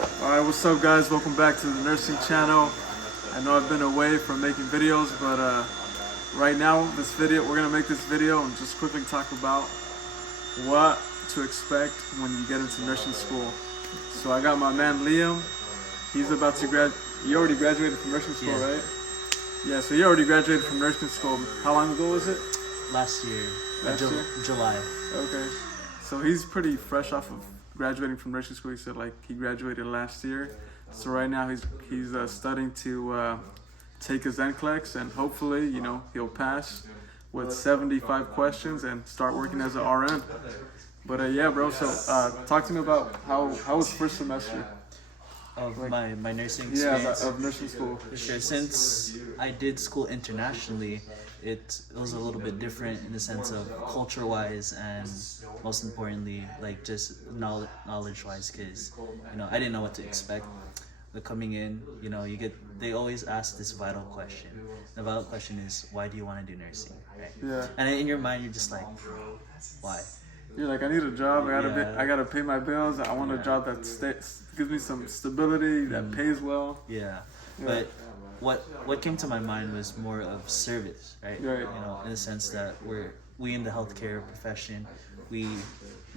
Alright, what's up guys? Welcome back to the nursing channel. I know I've been away from making videos, but right now we're gonna make this video and just quickly talk about what to expect when you get into nursing school. So I got my man Liam. He's about to you already graduated from nursing school, Yeah. right? Yeah, so you already graduated from nursing school. How long ago was it? Last year. Last year? July. Okay. So he's pretty fresh off of graduating from nursing school. He said like he graduated last year. So right now he's studying to take his NCLEX, and hopefully, he'll pass with 75 questions and start working as an RN. But yeah, bro. So talk to me about how was first semester Of my nursing yeah, experience. of nursing school. Sure. Since I did school internationally, it was a little bit different in the sense of culture-wise and most importantly, like just knowledge-wise, because I didn't know what to expect. But coming in, they always ask this vital question. The vital question is, why do you want to do nursing? Right? Yeah. And in your mind, you're just like, why? You're like, I need a job. Yeah. I gotta pay my bills. I want a job that gives me some stability, that pays well. Yeah. But what came to my mind was more of service, right? Right. In the sense that we in the healthcare profession, we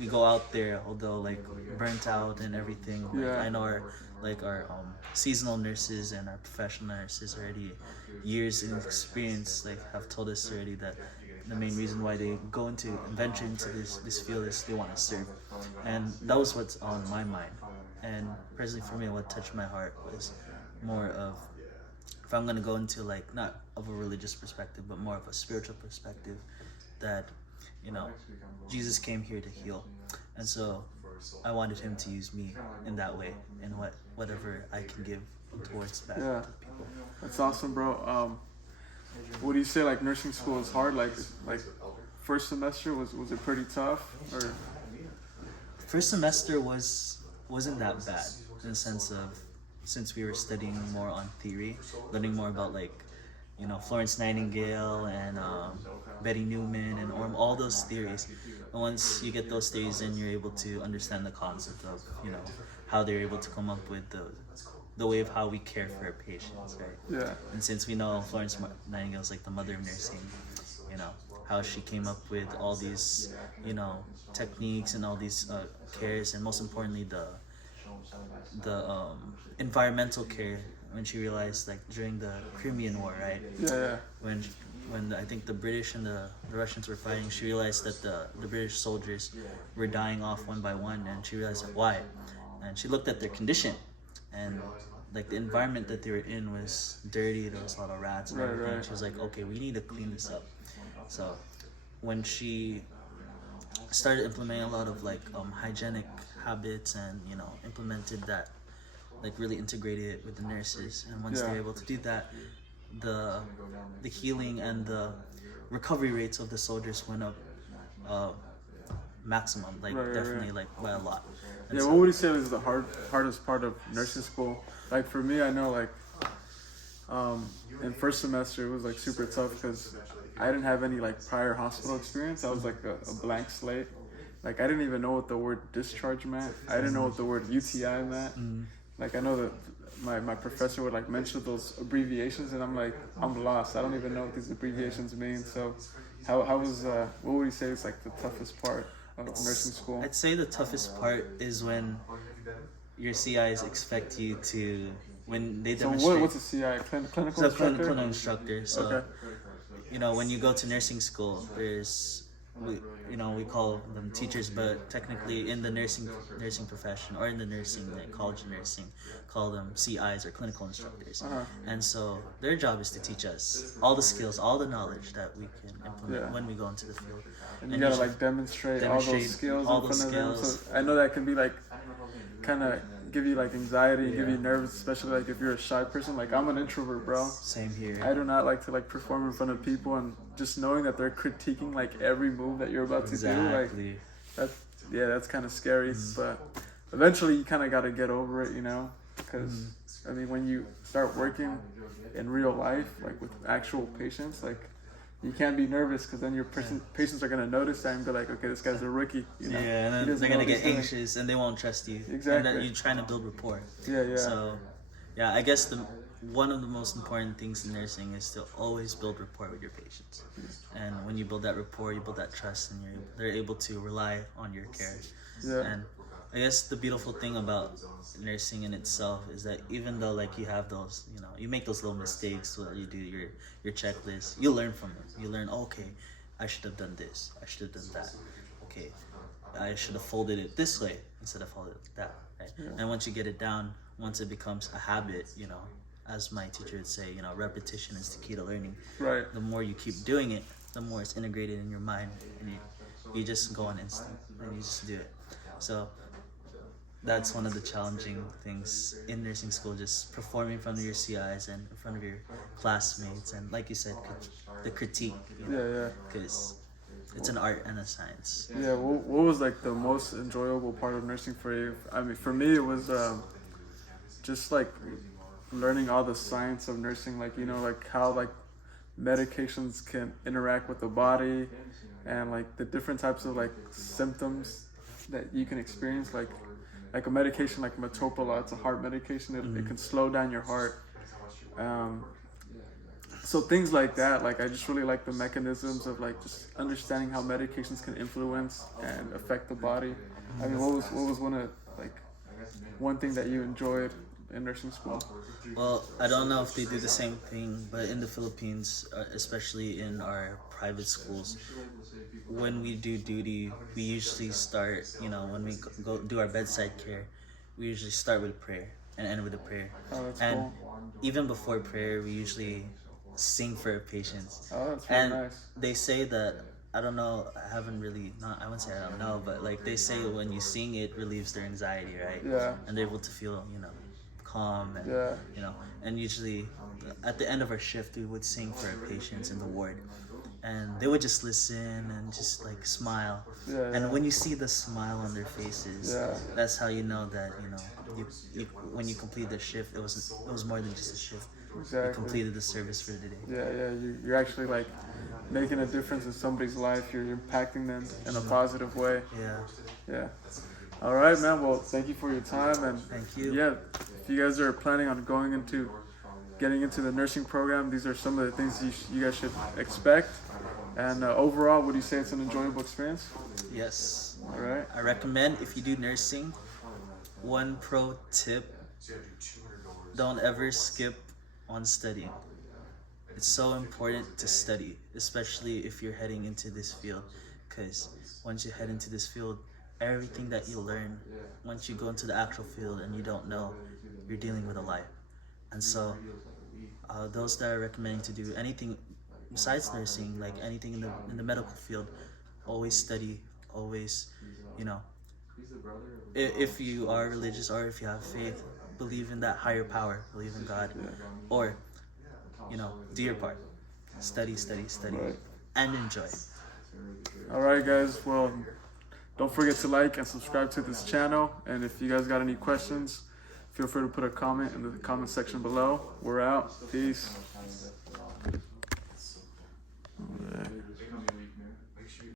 go out there, although like burnt out and everything. Yeah. I know our seasonal nurses and our professional nurses already years in experience have told us already that the main reason why they venture into this field is they want to serve, and that was what's on my mind. And personally for me, what touched my heart was more of, if I'm gonna go into not of a religious perspective but more of a spiritual perspective, that Jesus came here to heal, and so I wanted him to use me in that way, in whatever I can give towards back to people. That's awesome, bro. What do you say? Like nursing school is hard. Like first semester was it pretty tough? Or First semester wasn't that bad in the sense of, since we were studying more on theory, learning more about Florence Nightingale and Betty Newman and all those theories. And once you get those theories in, you're able to understand the concept of how they're able to come up with the way of how we care for our patients, right? yeah, And since we know Florence Nightingale is like the mother of nursing, how she came up with all these, techniques and all these cares, and most importantly the environmental care, when she realized during the Crimean War, right? yeah. When I think the British and the Russians were fighting, she realized that the British soldiers were dying off one by one, and she realized why. And she looked at their condition, and the environment that they were in was dirty. There was a lot of rats and everything. Right. She was like, okay, we need to clean this up. So when she started implementing a lot of hygienic habits and implemented that, really integrated it with the nurses, and once they're able to do that, the healing and the recovery rates of the soldiers went up maximum, definitely by a lot. And Yeah, so, what would you say was the hardest part of nursing school? Like for me, I know in first semester it was super tough because I didn't have any prior hospital experience. I was a blank slate. I didn't even know what the word discharge meant. I didn't know what the word UTI meant. I know that my professor would mention those abbreviations, and I'm lost. I don't even know what these abbreviations mean. So how was what would you say is the toughest part of nursing school? I'd say the toughest part is when your CIs expect you to, when they So demonstrate. what's a CI? Clinical So instructor? clinical instructor. So Okay. when you go to nursing school, we call them teachers, but technically in the nursing profession, or in the nursing college of nursing, call them CIs or clinical instructors. And so their job is to teach us all the skills, all the knowledge that we can implement when we go into the field. And you gotta demonstrate all those skills in front of them. So I know that can be kind of give you anxiety and give you nerves, especially if you're a shy person. I'm an introvert, bro. Same here. I do not like to perform in front of people, and just knowing that they're critiquing every move that you're about to do, that's kind of scary. But eventually you kind of got to get over it, because when you start working in real life, with actual patients, you can't be nervous because then your patients are gonna notice that and be like, okay, this guy's a rookie. You know? Yeah, and He then doesn't they're know gonna what get he's doing. anxious and they won't trust you. Exactly. And that you're trying to build rapport. Yeah. So, yeah, I guess one of the most important things in nursing is to always build rapport with your patients. And when you build that rapport, you build that trust, and they're able to rely on your care. Yeah. And I guess the beautiful thing about nursing in itself is that even though like you have those, you know, you make those little mistakes where you do your checklist, you learn from it. You learn, okay, I should have done this. I should have done that. Okay, I should have folded it this way instead of folded it that. Right? Yeah. And once you get it down, once it becomes a habit, you know, as my teacher would say, you know, repetition is the key to learning. Right. The more you keep doing it, the more it's integrated in your mind, and you just go on instinct and you just do it. So that's one of the challenging things in nursing school, just performing in front of your CIs and in front of your classmates, and like you said, the critique. You know, Yeah. because it's an art and a science. Yeah. What was like the most enjoyable part of nursing for you? I mean, for me, it was just like learning all the science of nursing, like, you know, like how like medications can interact with the body, and like the different types of like symptoms that you can experience, like a medication like Metoprolol. It's a heart medication. It can slow down your heart. So things like that, like I just really like the mechanisms of like just understanding how medications can influence and affect the body. I mean, what was one thing that you enjoyed in nursing school? Well, I don't know if they do the same thing, but in the Philippines, especially in our private schools, when we do duty, we usually start, you know, when we go do our bedside care, we usually start with prayer and end with a prayer. Oh, that's And cool. even before prayer, we usually sing for our patients. Oh, that's very And nice. they say that, I don't know, I wouldn't say I don't know, but like they say when you sing, it relieves their anxiety, right? Yeah. And they're able to feel, you know, calm, and Yeah. you know, and usually at the end of our shift, we would sing for our patients in the ward, and they would just listen and just like smile. Yeah. And when you see the smile on their faces, Yeah. that's how you know that, you know, you when you complete the shift, it was more than just a shift. You Exactly. completed the service for the day. Yeah. You're actually like making a difference in somebody's life. You're impacting them in a positive way. Yeah. All right, man. Well, thank you for your time, and Thank you. yeah, if you guys are planning on getting into the nursing program, these are some of the things you guys should expect. And overall, would you say it's an enjoyable experience? Yes. All right. I recommend, if you do nursing, one pro tip: don't ever skip on studying. It's so important to study, especially if you're heading into this field, because once you head into this field, everything that you learn, once you go into the actual field and you don't know, you're dealing with a life. And so those that are recommending to do anything besides nursing, like anything in the medical field, always study, always, you know, if you are religious or if you have faith, believe in that higher power, believe in God, or, you know, do your part. Study, Right. and enjoy. All right, guys. Well, don't forget to like and subscribe to this channel. And if you guys got any questions, feel free to put a comment in the comment section below. We're out. Peace.